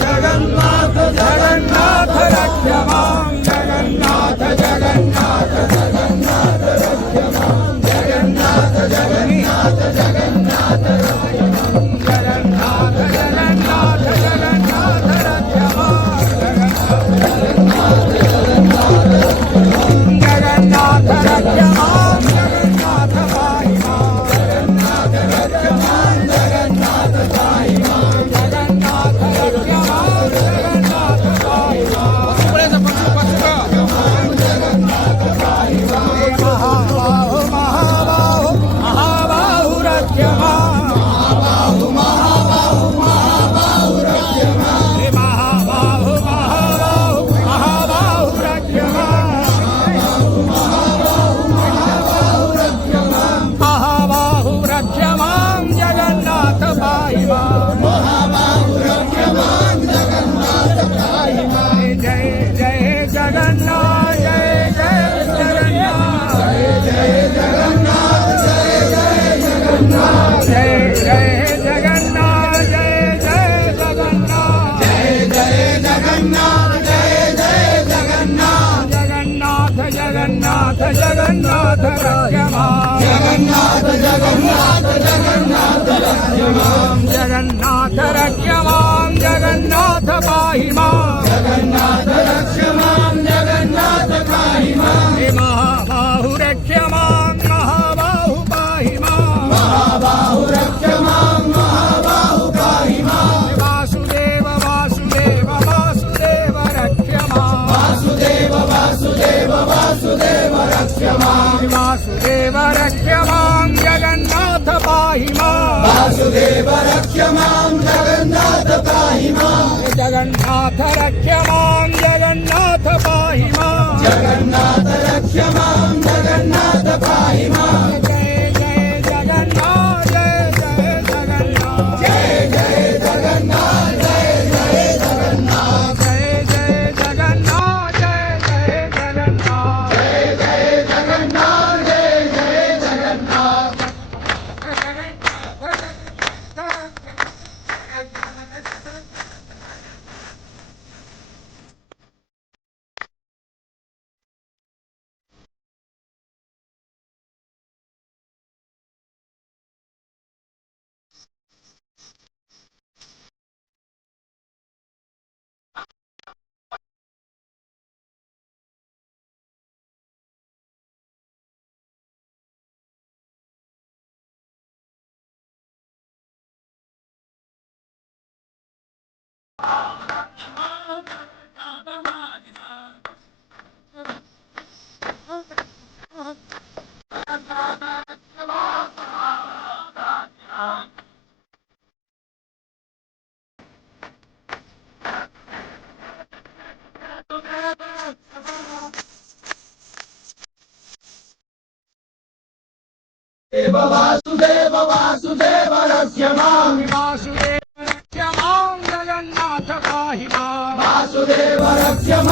जगन्नाथ जगन्नाथ रक्षमां जगन्नाथ जगन्नाथ जगन्नाथ रक्षमां जगन्नाथ रक्षमां जगन्नाथ पाहि मां जगन्नाथ रक्षमां जगन्नाथ पाहि मां महाबाहु रक्षमां महाबाहु पाहि मां महाबाहु रक्षमां महाबाहु पाहि मां वासुदेव वासुदेव वासुदेव रक्षमां वासुदेव वासुदेव वासुदेव रक्षमां वासुदेव रक्षमां जगन्नाथ पाहि मां वासुदेव रक्षमां जगन्नाथ पाहि मां जगन्नाथ रक्षमां जगन्नाथ पाहि मां जगन्नाथ रक्षमां जगन्नाथ पाहि मां जय जय जगन्नाथ जय जय जगन्नाथ जय जय जगन्नाथ जय जय जगन्नाथ जय जय जगन्नाथ जय जय जगन्नाथ जय जय जगन्नाथ जय जय जगन्नाथ वासुदेव वासुदेव रक्षमां वासुदेव रक्षमां जगन्नाथ पाहि मां वासुदेव रक्षमां